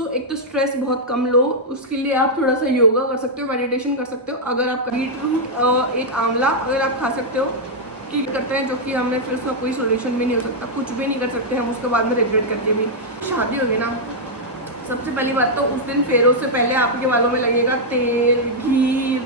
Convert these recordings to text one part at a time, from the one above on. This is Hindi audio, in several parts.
सो एक तो स्ट्रेस बहुत कम लो, उसके लिए आप थोड़ा सा योगा कर सकते हो, मेडिटेशन कर सकते हो। अगर आप बीटरूट एक आंवला अगर आप खा सकते हो कि करते हैं, जो कि हमें फिर उसका कोई सोल्यूशन भी नहीं हो सकता, कुछ भी नहीं कर सकते हम उसके बाद में रिग्रेट करके भी। शादी होगी ना, सबसे पहली बात तो उस दिन फेरों से पहले आपके बालों में लगेगा तेल घी।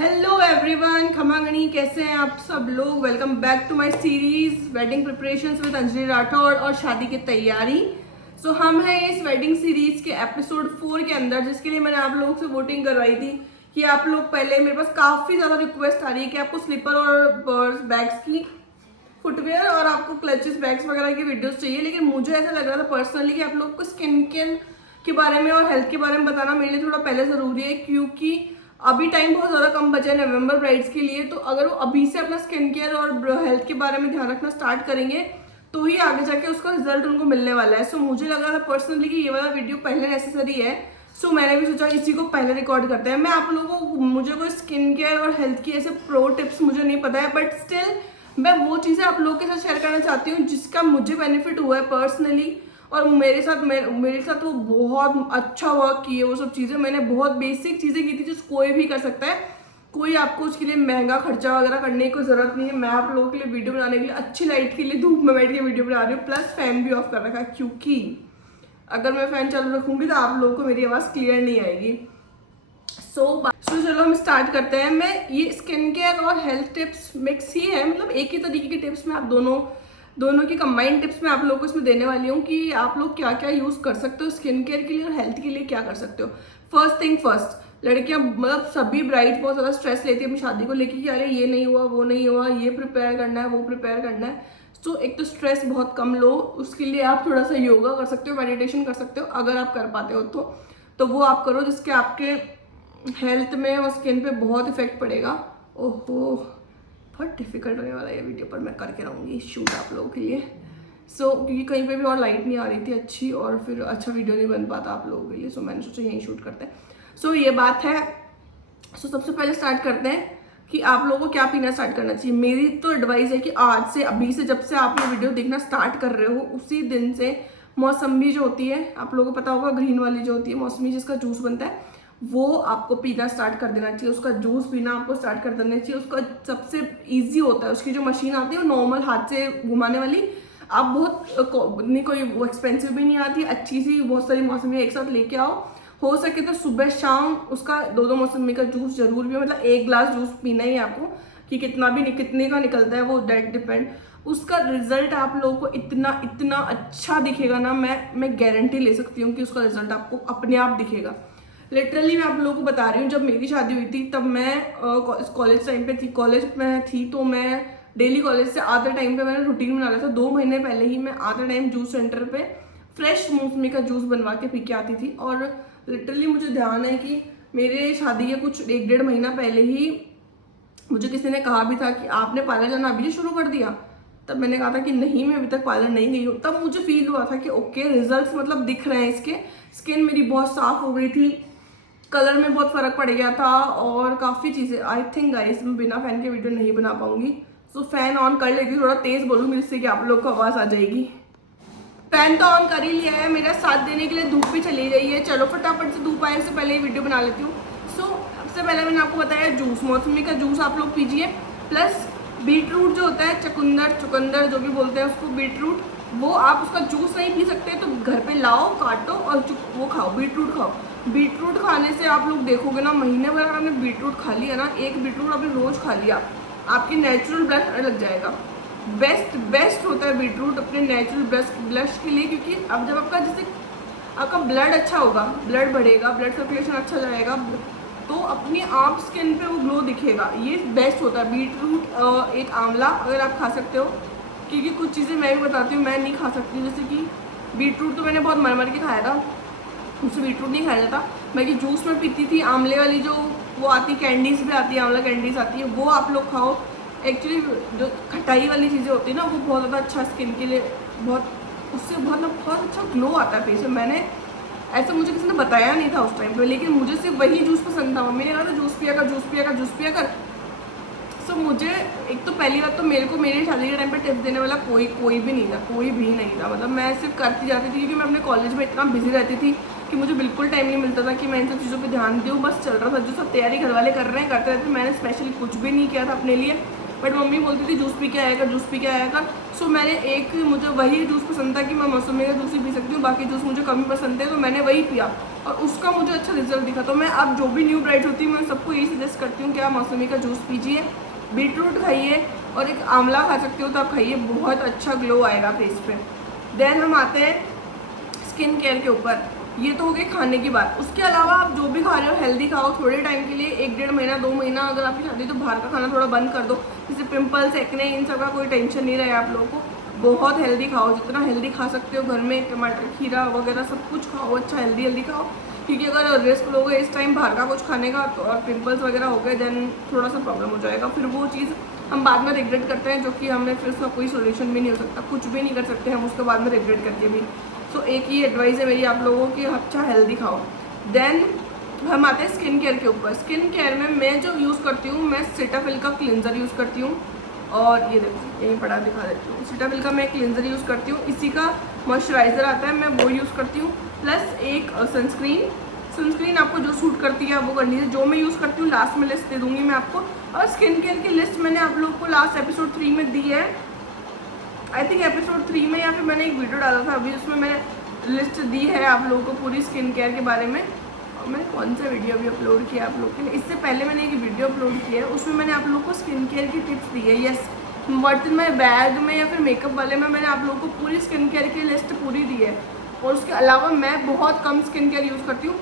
हेलो एवरीवन, खमागणी, कैसे हैं आप सब लोग। Welcome back to my series wedding preparations with Anjali Rathore और शादी की तैयारी। सो हम हैं इस वेडिंग सीरीज के एपिसोड 4 के अंदर, जिसके लिए मैंने आप लोगों से वोटिंग करवाई थी कि आप लोग पहले, मेरे पास काफ़ी ज़्यादा रिक्वेस्ट आ रही है कि आपको स्लीपर और पर्स बैग्स की, फुटवेयर और आपको क्लचेस बैग्स वगैरह की वीडियोस चाहिए। लेकिन मुझे ऐसा लग रहा था पर्सनली कि आप लोग को स्किन केयर के बारे में और हेल्थ के बारे में बताना मेरे लिए थोड़ा पहले ज़रूरी है, क्योंकि अभी टाइम बहुत ज़्यादा कम बचा है नवंबर ब्राइड्स के लिए। तो अगर वो अभी से अपना स्किन केयर और हेल्थ के बारे में ध्यान रखना स्टार्ट करेंगे तो ही आगे जाके उसका रिजल्ट उनको मिलने वाला है। सो मुझे लग रहा था पर्सनली कि ये वाला वीडियो पहले नेसेसरी है। सो मैंने भी सोचा इसी को पहले रिकॉर्ड करते हैं। मैं आप लोगों को, मुझे कोई स्किन केयर और हेल्थ की ऐसे प्रो टिप्स मुझे नहीं पता है, बट स्टिल मैं वो चीज़ें आप लोगों के साथ शेयर करना चाहती हूँ जिसका मुझे बेनिफिट हुआ है पर्सनली। और मेरे साथ वो बहुत अच्छा वर्क किए वो सब चीज़ें। मैंने बहुत बेसिक चीज़ें की थी जो कोई भी कर सकता है, कोई आपको उसके लिए महंगा खर्चा वगैरह करने की कोई ज़रूरत नहीं है। मैं आप लोगों के लिए वीडियो बनाने के लिए अच्छी लाइट के लिए धूप में बैठ के वीडियो बना रही हूँ, प्लस फैन भी ऑफ कर रखा है, क्योंकि अगर मैं फैन चालू रखूँगी तो आप लोगों को मेरी आवाज़ क्लियर नहीं आएगी। सो चलो हम स्टार्ट करते हैं। मैं ये स्किन केयर और हेल्थ टिप्स मिक्स ही है, मतलब एक ही तरीके की टिप्स में आप दोनों की कंबाइंड टिप्स मैं आप लोगों को इसमें देने वाली हूँ कि आप लोग क्या क्या यूज़ कर सकते हो स्किन केयर के लिए और हेल्थ के लिए क्या कर सकते हो। फर्स्ट थिंग फर्स्ट, लड़कियां, मतलब सभी ब्राइड बहुत ज़्यादा स्ट्रेस लेती है अपनी शादी को लेकर कि अरे ये नहीं हुआ, वो नहीं हुआ, ये प्रिपेयर करना है, वो प्रिपेयर करना है। सो एक तो स्ट्रेस बहुत कम लो, उसके लिए आप थोड़ा सा योगा कर सकते हो, मेडिटेशन कर सकते हो अगर आप कर पाते हो तो वो आप करो, जिसके आपके हेल्थ में और स्किन पे बहुत इफेक्ट पड़ेगा। ओहो, बहुत डिफिकल्ट होने वाला है ये वीडियो, पर मैं करके रहूँगी शूट आप लोगों के लिए। क्योंकि कहीं पे भी और लाइट नहीं आ रही थी अच्छी, और फिर अच्छा वीडियो नहीं बन पाता आप लोगों के लिए। मैंने सोचा यहीं शूट करते हैं। ये बात है। सबसे पहले स्टार्ट करते हैं कि आप लोगों को क्या पीना स्टार्ट करना चाहिए। मेरी तो एडवाइस है कि आज से, अभी से, जब से आप ये वीडियो देखना स्टार्ट कर रहे हो उसी दिन से मौसम्बी जो होती है, आप लोगों को पता होगा, ग्रीन वाली जो होती है मौसमी, जिसका जूस बनता है, वो आपको पीना स्टार्ट कर देना चाहिए। उसका जूस पीना आपको स्टार्ट कर देना चाहिए। उसका सबसे इजी होता है, उसकी जो मशीन आती है वो नॉर्मल हाथ से घुमाने वाली, आप बहुत नहीं, कोई वो एक्सपेंसिव भी नहीं आती, अच्छी सी बहुत सारी मौसमी एक साथ लेके आओ। हो सके तो सुबह शाम उसका दो मौसमी का जूस जरूर भी, मतलब एक ग्लास जूस पीना ही आपको, कि कितने का निकलता है वो डेट डिपेंड। उसका रिजल्ट आप लोगों को इतना अच्छा दिखेगा ना, मैं गारंटी ले सकती हूँ कि उसका रिजल्ट आपको अपने आप दिखेगा। लिटरली मैं आप लोगों को बता रही हूँ, जब मेरी शादी हुई थी तब मैं कॉलेज टाइम पे थी, कॉलेज में थी, तो मैं डेली कॉलेज से आते टाइम पे मैंने रूटीन बना लिया था। 2 महीने पहले ही मैं आते टाइम जूस सेंटर पे फ्रेश मौसमी का जूस बनवा के पी के आती थी। और लिटरली मुझे ध्यान है कि मेरे शादी के कुछ 1-1.5 महीना पहले ही मुझे किसी ने कहा भी था कि आपने पार्लर जाना अभी शुरू कर दिया। तब मैंने कहा था कि नहीं, मैं अभी तक पार्लर नहीं गई हूँ। तब मुझे फील हुआ था कि ओके, रिजल्ट्स मतलब दिख रहे हैं इसके। स्किन मेरी बहुत साफ हो गई थी, कलर में बहुत फर्क पड़ गया था, और काफ़ी चीज़ें। आई थिंक गाइस मैं बिना फैन के वीडियो नहीं बना पाऊंगी, सो फैन ऑन कर लेती हूँ, थोड़ा तेज़ बोलूँगी जिससे कि आप लोग को आवाज़ आ जाएगी। फैन तो ऑन कर ही लिया है, मेरा साथ देने के लिए धूप भी चली गई है। चलो फटाफट से धूप आए उससे पहले ही वीडियो बना लेती हूँ। सबसे पहले मैंने आपको बताया जूस, मौसमी का जूस आप लोग पीजिए, प्लस बीटरूट जो होता है, चुकंदर जो भी बोलते हैं उसको, बीटरूट, वो आप उसका जूस नहीं पी सकते तो घर पे लाओ, काटो और वो खाओ, बीटरूट खाओ। बीटरूट खाने से आप लोग देखोगे ना, महीने भर अगर आपने बीटरूट खा लिया ना, एक बीटरूट आपने रोज खा लिया, आपकी नेचुरल ब्लश आने लग जाएगा। बेस्ट होता है बीटरूट अपने नेचुरल ब्लश के लिए, क्योंकि अब जब आपका ब्लड अच्छा होगा, ब्लड बढ़ेगा, ब्लड सर्कुलेशन अच्छा जाएगा, तो अपनी आप स्किन पे वो ग्लो दिखेगा। ये बेस्ट होता है। बीटरूट एक आंवला अगर आप खा सकते हो, क्योंकि कुछ चीज़ें मैं भी बताती हूँ मैं नहीं खा सकती, जैसे कि बीटरूट तो मैंने बहुत मर के खाया था, मुझसे बीटरूट नहीं खाया जाता। मैं कि जूस में पीती थी, आंवले वाली जो वो आती, कैंडीज भी आती है, आंवला कैंडीज आती है, वो आप लोग खाओ। एक्चुअली जो खटाई वाली चीज़ें होती है ना, वो बहुत ज़्यादा अच्छा स्किन के लिए, उससे बहुत अच्छा ग्लो आता है फेस में। मैंने ऐसा मुझे किसी ने बताया नहीं था उस टाइम पे, लेकिन मुझे सिर्फ वही जूस पसंद था। मम्मी ने कहा था जूस पिया कर, जूस पिया कर, जूस पिया कर। सो मुझे एक तो पहली बात तो मेरे को मेरी शादी के टाइम पे टिप्स देने वाला कोई भी नहीं था, कोई भी नहीं था। मतलब मैं सिर्फ करती जाती थी, क्योंकि मैं अपने कॉलेज में इतना बिजी रहती थी कि मुझे बिल्कुल टाइम नहीं मिलता था कि मैं इन सब चीज़ों पे ध्यान दूँ। बस चल रहा था, जो सब तैयारी घर वाले कर रहे हैं करते रहते। मैंने स्पेशली कुछ भी नहीं किया था अपने लिए, बट मम्मी बोलती थी जूस पी के आया कर, जूस पी के आया कर। सो मैंने एक, मुझे वही जूस पसंद था कि मैं मौसमी का जूस ही पी सकती हूँ, बाकी जूस मुझे कम ही पसंद है, तो मैंने वही पिया और उसका मुझे अच्छा रिजल्ट दिखा। तो मैं अब जो भी न्यू ब्राइड होती हूँ मैं सबको यही सजेस्ट करती हूँ कि आप मौसमी का जूस पीजिए, बीटरूट खाइए और एक आंवला खा सकते हो तो आप खाइए, बहुत अच्छा ग्लो आएगा फेस पे। देन हम आते हैं स्किन केयर के ऊपर। ये तो हो गई खाने की बात। उसके अलावा आप जो भी खा रहे हो हेल्दी खाओ थोड़े टाइम के लिए, 1-1.5 महीना 2 महीना अगर आपकी शादी तो बाहर का खाना थोड़ा बंद कर दो। जैसे पिंपल्स, एक्ने, इन सब का कोई टेंशन नहीं रहे आप लोगों को। बहुत हेल्दी खाओ, जितना हेल्दी खा सकते हो घर में, टमाटर, खीरा वगैरह सब कुछ खाओ, अच्छा हेल्दी खाओ। क्योंकि अगर रिस्क लोगे इस टाइम बाहर का कुछ खाने का तो और पिंपल्स वगैरह हो गए देन थोड़ा सा प्रॉब्लम हो जाएगा। फिर वो चीज़ हम बाद में रिग्रेट करते हैं, जो कि हमें फिर उसका कोई सोल्यूशन भी नहीं हो सकता, कुछ भी नहीं कर सकते हम उसके बाद में रिग्रेट करके भी। सो एक ही एडवाइस है मेरी आप लोगों की, अच्छा हेल्दी खाओ। देन हम आते हैं स्किन केयर के ऊपर। स्किन केयर में मैं जो यूज़ करती हूँ, मैं सेटाफिल का क्लिनजर यूज़ करती हूँ। और ये देखो यहीं पड़ा दिखा देती हूँ, सेटाफिल का मैं क्लिनजर यूज़ करती हूँ। इसी का मॉइस्चराइज़र आता है, मैं वो यूज़ करती हूँ, प्लस एक सनस्क्रीन आपको जो सूट करती है वो करनी है। जो मैं यूज़ करती हूँ लास्ट में लिस्ट दे दूँगी मैं आपको। और स्किन केयर की लिस्ट मैंने आप लोग को लास्ट एपिसोड 3 में दी है, आई थिंक एपिसोड 3 में, या फिर मैंने एक वीडियो डाला था अभी, उसमें मैंने लिस्ट दी है आप लोगों को पूरी स्किन केयर के बारे में। और मैंने कौन सा वीडियो अभी अपलोड किया आप लोग के लिए, इससे पहले मैंने एक वीडियो अपलोड किया है, उसमें मैंने आप लोगों को स्किन केयर की टिप्स दी है। Yes, what's in my bag में या फिर मेकअप वाले में मैंने आप लोगों को पूरी स्किन केयर की लिस्ट पूरी दी है। और उसके अलावा मैं बहुत कम स्किन केयर यूज़ करती हूँ।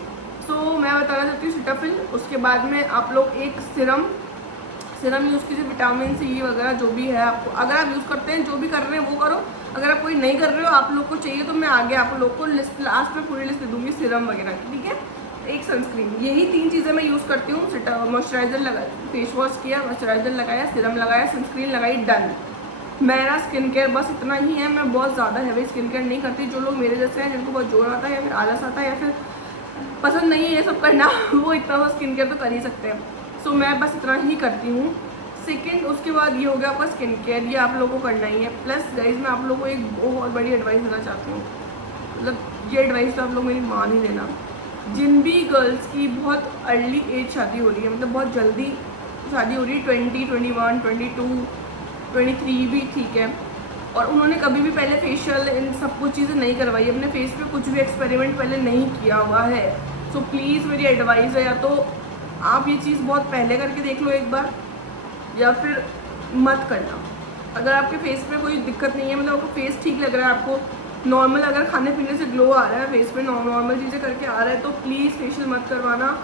सो मैं बताना चाहती हूँ सेटाफिल, उसके बाद में आप लोग एक सीरम यूज़ कीजिए, विटामिन सी वगैरह जो भी है आपको, अगर आप यूज़ करते हैं जो भी कर रहे हैं वो करो। अगर आप कोई नहीं कर रहे हो, आप लोग को चाहिए तो मैं आगे आप लोग को लिस्ट लास्ट में पूरी लिस्ट दे दूँगी सीरम वगैरह की, ठीक है। एक सनस्क्रीन, यही 3 चीज़ें मैं यूज़ करती हूँ। मॉइस्चराइज़र लगा, फेस वॉश किया, मॉइस्चराइज़र लगाया, सीरम लगाया, सनस्क्रीन लगाई, डन। मेरा स्किन केयर बस इतना ही है। मैं बहुत ज़्यादा हैवी स्किन केयर नहीं करती। जो लोग मेरे जैसे हैं जिनको बहुत जोर आता है या फिर आलस आता है या फिर पसंद नहीं है ये सब करना वो इतना सा स्किन केयर तो कर ही सकते हैं। सो मैं बस इतना ही करती हूँ। सेकेंड, उसके बाद ये हो गया आपका स्किन केयर, ये आप लोगों को करना ही है। प्लस गाइज मैं आप लोगों को एक बहुत बड़ी एडवाइस देना चाहती हूँ, मतलब ये एडवाइस तो आप लोग मेरी मान ही लेना। जिन भी गर्ल्स की बहुत अर्ली एज शादी हो रही है, मतलब बहुत जल्दी शादी हो रही है, 20, 21, 22, 23 भी ठीक है, और उन्होंने कभी भी पहले फेशियल इन सब कुछ चीज़ें नहीं करवाई, अपने फेस पे कुछ भी एक्सपेरिमेंट पहले नहीं किया हुआ है, सो प्लीज़ मेरी एडवाइस है, या तो आप ये चीज़ बहुत पहले करके देख लो एक बार, या फिर मत करना। अगर आपके फेस पे कोई दिक्कत नहीं है, मतलब आपका फेस ठीक लग रहा है, आपको नॉर्मल अगर खाने पीने से ग्लो आ रहा है फेस पे, नॉर्मल चीज़ें करके आ रहा है, तो प्लीज़ फेशियल मत करवाना।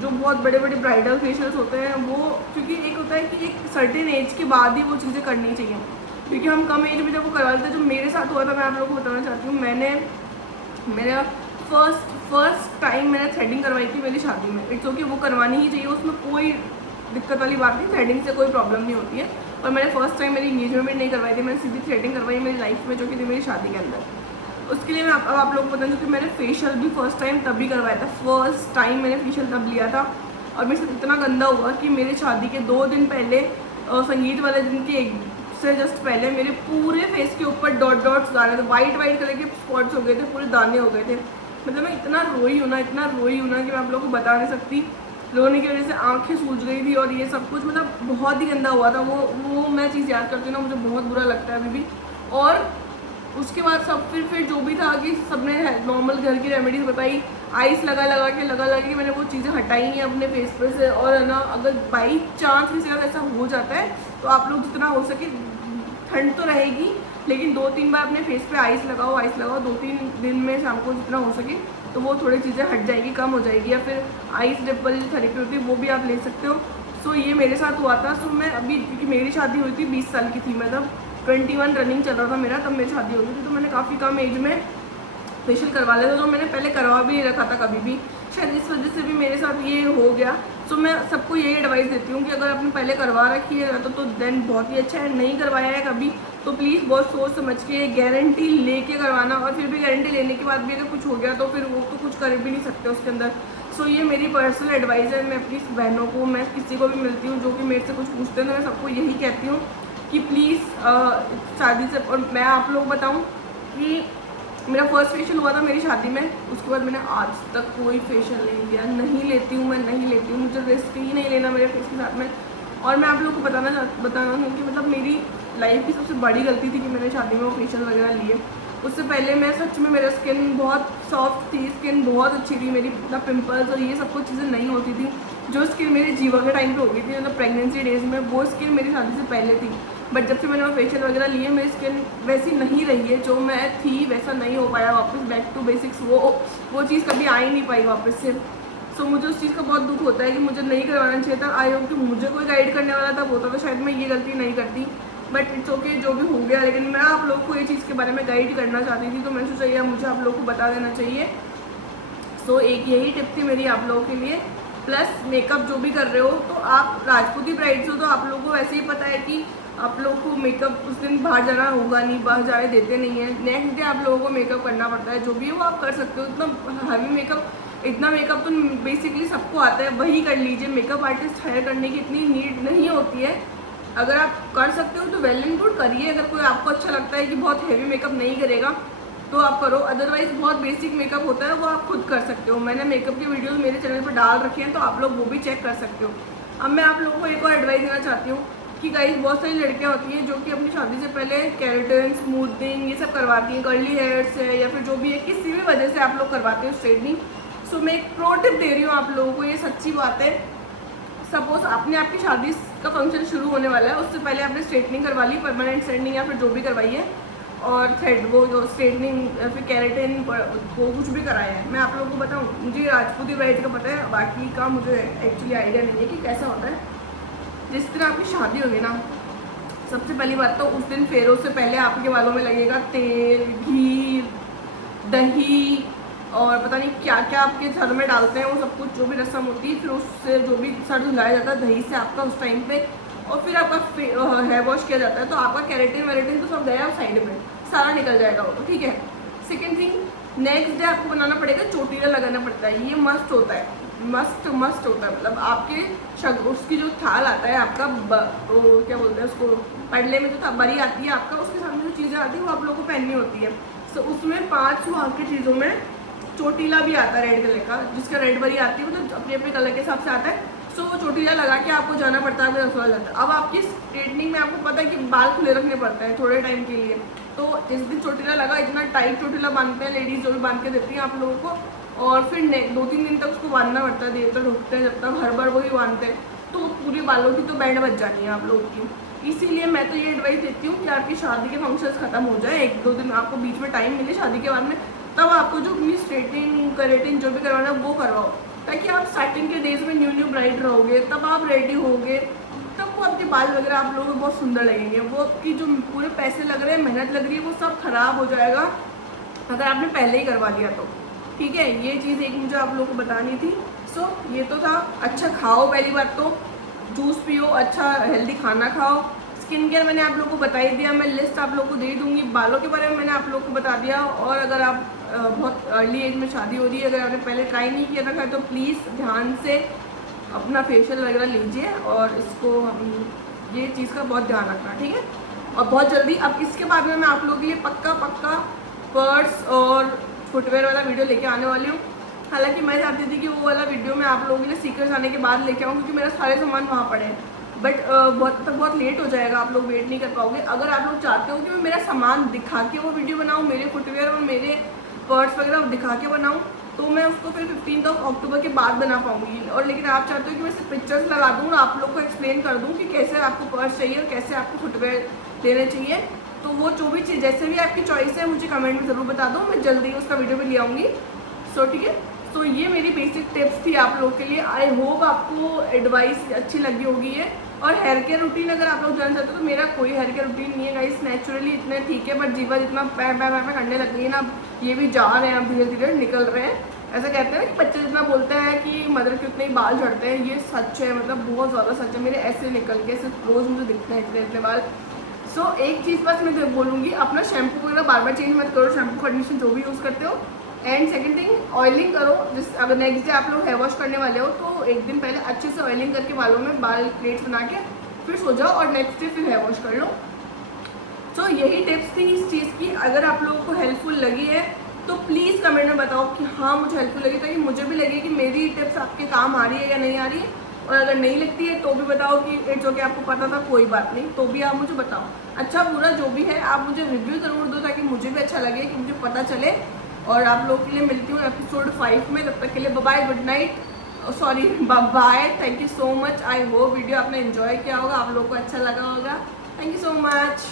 जो बहुत बड़े बड़े ब्राइडल फेशियल्स होते हैं वो, क्योंकि एक होता है कि एक सर्टेन एज के बाद ही वो चीज़ें करनी चाहिए, क्योंकि हम कम एज में जब वो करवा लेते हैं। जो मेरे साथ हुआ था मैं आप लोगों को बताना चाहती हूँ। मेरा फर्स्ट टाइम मैंने थ्रेडिंग करवाई थी मेरी शादी में। इट्स ओके, वो करवानी ही चाहिए, उसमें कोई दिक्कत वाली बात नहीं, थ्रेडिंग से कोई प्रॉब्लम नहीं होती है। और मैंने फर्स्ट टाइम मेरी इंगेजमेंट नहीं करवाई थी, मैंने सीधी थ्रेडिंग करवाई मेरी लाइफ में, जो कि थी मेरी शादी के अंदर। उसके लिए मैं आप लोगों को बता दूँ कि मैंने फेशियल भी फर्स्ट टाइम तभी करवाया था, फर्स्ट टाइम मैंने फेशियल तब लिया था। और मेरे साथ इतना गंदा हुआ कि मेरे शादी के 2 दिन पहले, संगीत वाले दिन के एक से जस्ट पहले, मेरे पूरे फेस के ऊपर डॉट्स आ रहे थे, वाइट कलर के स्पॉट्स हो गए थे, पूरे दाने हो गए थे। मतलब मैं इतना रोई हूँ ना कि मैं आप लोगों को बता नहीं सकती। रोने की वजह से आंखें सूज गई थी और ये सब कुछ, मतलब बहुत ही गंदा हुआ था वो मैं चीज़ याद करती हूँ ना, मुझे बहुत बुरा लगता है अभी भी। और उसके बाद सब फिर जो भी था कि सबने नॉर्मल घर की रेमेडीज बताई, आइस लगा के मैंने वो चीज़ें हटाई हैं अपने फेस पे से। और है ना, अगर बाई चांस किसी का ऐसा हो जाता है तो आप लोग जितना हो सके, ठंड तो रहेगी लेकिन 2-3 बार अपने फेस पे आइस लगाओ 2-3 दिन में शाम को जितना हो सके, तो वो थोड़ी चीज़ें हट जाएगी, कम हो जाएगी। या फिर आइस डिपल जो थेरेपी होती है वो भी आप ले सकते हो। सो ये मेरे साथ हुआ था। सो मैं अभी, क्योंकि मेरी शादी हुई थी 20 साल की थी, मतलब 21 रनिंग चल रहा था मेरा, तब मेरी शादी हो गई थी। तो मैंने काफ़ी कम एज में फेशियल करवा लिया था, तो मैंने पहले करवा भी नहीं रखा था कभी भी, शायद इस वजह से भी मेरे साथ ये हो गया। सो मैं सबको यही एडवाइस देती हूँ कि अगर आपने पहले करवा रखी है तो देन बहुत ही अच्छा है, नहीं करवाया है कभी तो प्लीज़ बहुत सोच समझ के गारंटी लेके करवाना। और फिर भी गारंटी लेने के बाद भी अगर कुछ हो गया तो फिर वो तो कुछ कर भी नहीं सकते उसके अंदर। सो ये मेरी पर्सनल एडवाइस है। मैं अपनी बहनों को, मैं किसी को भी मिलती हूँ जो कि मेरे से कुछ पूछते हैं तो मैं सबको यही कहती हूँ कि प्लीज़ शादी से, और मैं आप लोग बताऊँ कि मेरा फर्स्ट फेशियल हुआ था मेरी शादी में, उसके बाद मैंने आज तक कोई फेशियल नहीं किया, नहीं लेती हूँ, मैं नहीं लेती हूँ, मुझे रिस्क ही नहीं लेना मेरे फेस के साथ में। और मैं आप लोगों को बताना हूँ कि मतलब मेरी लाइफ की सबसे बड़ी गलती थी कि मैंने शादी में वो फेशियल वगैरह लिए। उससे पहले मैं सच में, मेरा स्किन बहुत सॉफ्ट थी, स्किन बहुत अच्छी थी मेरी, ना पिंपल्स और ये सब कुछ चीज़ें नहीं होती थी। जो स्किन मेरी जीवा के टाइम पे हो गई थी, मतलब प्रेगनेंसी डेज में, वो स्किन मेरी शादी से पहले थी। बट जब से मैंने वो फेशियल वगैरह लिए मेरी स्किन वैसी नहीं रही है, जो मैं थी वैसा नहीं हो पाया वापस बैक टू बेसिक्स, वो चीज़ कभी आ ही नहीं पाई वापस से। सो मुझे उस चीज़ का बहुत दुख होता है कि मुझे नहीं करवाना चाहिए था। आई होप कि मुझे कोई गाइड करने वाला था होता तो शायद मैं ये गलती नहीं करती, बट इट्स ओके, जो भी हो गया। लेकिन मैं आप लोगों को ये चीज़ के बारे में गाइड करना चाहती थी तो मैंने सोचा ये मुझे आप लोगों को बता देना चाहिए। सो एक यही टिप थी मेरी आप लोगों के लिए। प्लस मेकअप जो भी कर रहे हो तो आप राजपूती ब्राइड्स हो तो आप लोगों को वैसे ही पता है कि आप लोगों को मेकअप उस दिन बाहर जाना होगा नहीं, बाहर जाने देते नहीं है। नेक्स्ट डे आप लोगों को मेकअप करना पड़ता है, जो भी है वो आप कर सकते हो। इतना हैवी मेकअप, इतना मेकअप तो बेसिकली सबको आता है, वही कर लीजिए। मेकअप आर्टिस्ट हायर करने की इतनी नीड नहीं होती है। अगर आप कर सकते हो तो वेल एंड गुड करिए। अगर कोई आपको अच्छा लगता है कि बहुत हैवी मेकअप नहीं करेगा तो आप करो, अदरवाइज बहुत बेसिक मेकअप होता है वो आप खुद कर सकते हो। मैंने मेकअप की वीडियोस मेरे चैनल पर डाल रखे हैं तो आप लोग वो भी चेक कर सकते हो। अब मैं आप लोगों को एक और एडवाइस देना चाहती हूँ कि गाइस बहुत सारी लड़कियाँ होती हैं जो कि अपनी शादी से पहले केराटिन, स्मूथनिंग ये सब करवाती हैं, कर्ली हेयर से या फिर जो भी है, किसी भी वजह से आप लोग करवाते हो स्ट्रेटनिंग। सो मैं एक प्रो टिप दे रही हूँ आप लोगों को, ये सच्ची बात है। सपोज आपने आपकी शादी का फंक्शन शुरू होने वाला है, उससे पहले आपने स्ट्रेटनिंग करवा ली, परमानेंट स्ट्रेटनिंग या फिर जो भी करवाई है, और थ्रेड वो जो स्ट्रेटनिंग या फिर केराटिन वो कुछ भी कराया है। मैं आप लोगों को बताऊँ, मुझे राजपूती ब्राइड का पता है, बाकी का मुझे एक्चुअली आइडिया नहीं है कि कैसा होता है। जिस दिन आपकी शादी होगी ना, सबसे पहली बात तो उस दिन फेरों से पहले आपके बालों में लगेगा तेल, घी, दही और पता नहीं क्या क्या आपके सर में डालते हैं वो सब कुछ, जो भी रस्म होती है। फिर उससे जो भी सर धुलाया जाता है दही से आपका उस टाइम पे, और फिर आपका हेयर वॉश किया जाता है। तो आपका केराटिन वेराटिन तो सब गया साइड में, सारा निकल जाएगा वो तो, ठीक है। सेकेंड थिंग, नेक्स्ट डे आपको बनाना पड़ेगा, चोटीला लगाना पड़ता है। ये मस्त होता है, मस्त होता है। मतलब आपके उसकी जो थाल आता है आपका वो क्या बोलते हैं उसको, पडले में जो बरी आती है आपका, उसके सामने जो चीज़ें आती है वो आप लोगों को पहननी होती है। सो उसमें 5 सुहाग की चीज़ों में चोटीला भी आता है रेड कलर का, जिसका रेड बरी आती है वो तो अपने अपने कलर के हिसाब से आता है। सो वो चोटीला लगा के आपको जाना पड़ता है, आपको रसवा जाता है। अब आपकी स्ट्रेटनिंग में आपको पता है कि बाल खुले रखने पड़ते हैं थोड़े टाइम के लिए, तो जिस दिन चोटीला लगा, इतना टाइट चोटीला बांधते हैं लेडीज़ जो भी बांध के देती हैं आप लोगों को, और फिर 2-3 दिन तक उसको बांधना पड़ता है, देर तक रुकते हैं, जब तक हर बार वही बांधते हैं तो पूरे बालों की तो बैंड बच जानी है आप लोगों की। इसीलिए मैं तो ये एडवाइस देती हूँ कि आपकी शादी के फंक्शंस खत्म हो जाए, 1-2 दिन आपको बीच में टाइम मिले शादी के बाद में, तब आपको जो अपनी स्ट्रेटनिंग केराटिन जो भी करवाना है वो करवाओ, ताकि आप स्टार्टिंग के डेज में न्यू ब्राइड रहोगे, तब आप रेडी होगे, तब वो आपके बाल वगैरह आप लोगों को बहुत सुंदर लगेंगे। वो आपकी जो पूरे पैसे लग रहे हैं, मेहनत लग रही है, वो सब खराब हो जाएगा अगर आपने पहले ही करवा लिया तो, ठीक है। ये चीज़ एक मुझे आप लोगों को बतानी थी। सो ये तो था। अच्छा खाओ, पहली बात तो जूस पियो, अच्छा हेल्दी खाना खाओ। स्किन केयर मैंने आप लोगों को बता ही दिया, मैं लिस्ट आप लोगों को दे दूँगी। बालों के बारे में मैंने आप लोगों को बता दिया। और अगर आप बहुत अर्ली एज में शादी हो रही है, अगर आपने पहले ट्राई नहीं किया था तो प्लीज़ ध्यान से अपना फेशियल वगैरह लीजिए, और इसको ये चीज़ का बहुत ध्यान रखना, ठीक है। और बहुत जल्दी अब इसके बाद में मैं आप लोगों के लिए पक्का पर्स और फुटवेयर वाला वीडियो लेके आने वाली हूँ। हालांकि मैं चाहती थी कि वो वाला वीडियो मैं आप लोगों के लिए सीक्रेट्स आने के बाद लेके आऊँ, क्योंकि मेरा सारे सामान वहाँ पड़े हैं। बट बहुत लेट हो जाएगा, आप लोग वेट नहीं कर पाओगे। अगर आप लोग चाहते हो कि मैं मेरा सामान दिखा के वो वीडियो बनाऊँ, मेरे फुटवेयर और मेरे पर्स वगैरह दिखा के बनाऊँ, तो मैं उसको फिर 15 अक्टूबर के बाद बना पाऊँगी। और लेकिन आप चाहते हो कि मैं सिर्फ पिक्चर्स लगा दूँ और आप लोग को एक्सप्लेन कर दूँ कि कैसे आपको पर्स चाहिए और कैसे आपको फुटवेयर लेने चाहिए, तो वो जो भी चीज़ जैसे भी आपकी चॉइस है मुझे कमेंट में ज़रूर बता दो, मैं जल्दी उसका वीडियो भी ले आऊँगी। सो ठीक है। तो ये मेरी बेसिक टिप्स थी आप लोग के लिए। आई होप आपको एडवाइस अच्छी लगी होगी ये। और हेयर केयर रूटीन अगर आप लोग जानना चाहते हो तो मेरा कोई हेयर केयर रूटीन नहीं है गाइस, नेचुरली इतने ठीक है। बट जीवा जितना पै करने लग गई है ना, ये भी जा रहे हैं अब धीरे धीरे निकल रहे हैं। ऐसा कहते हैं ना कि बच्चे जितना बोलते हैं कि मदर के उतने ही बाल झड़ते हैं, ये सच है, मतलब बहुत ज़्यादा सच है। मेरे ऐसे निकल के सिर्फ रोज़ मुझे दिखते हैं इतने इतने बाल। सो एक चीज़ बस मैं बोलूँगी, अपना शैम्पू वगैरह बार बार चेंज मत करो, शैम्पू कंडीशन जो भी यूज़ करते हो। एंड सेकंड थिंग, ऑयलिंग करो। जिस अगर नेक्स्ट डे आप लोग हेयर वॉश करने वाले हो तो एक दिन पहले अच्छे से ऑयलिंग करके बालों में बाल प्लेट्स बना के फिर सो जाओ और नेक्स्ट डे फिर हेयर वॉश कर लो। सो यही टिप्स थी इस चीज़ की। अगर आप लोगों को हेल्पफुल लगी है तो प्लीज़ कमेंट में बताओ कि हाँ मुझे हेल्पफुल लगी, ताकि मुझे भी लगे कि मेरी टिप्स आपके काम आ रही है या नहीं आ रही है। और अगर नहीं लगती है तो भी बताओ कि इट्स ओके, आपको पता था कोई बात नहीं, तो भी आप मुझे बताओ। अच्छा बुरा जो भी है आप मुझे रिव्यू ज़रूर दो, ताकि मुझे भी अच्छा लगे, कि मुझे पता चले। और आप लोगों के लिए मिलती हूँ एपिसोड 5 में। तब तक के लिए bye, good night, sorry bye, thank you so much. I hope video आपने एंजॉय किया होगा, आप लोगों को अच्छा लगा होगा। Thank you so much.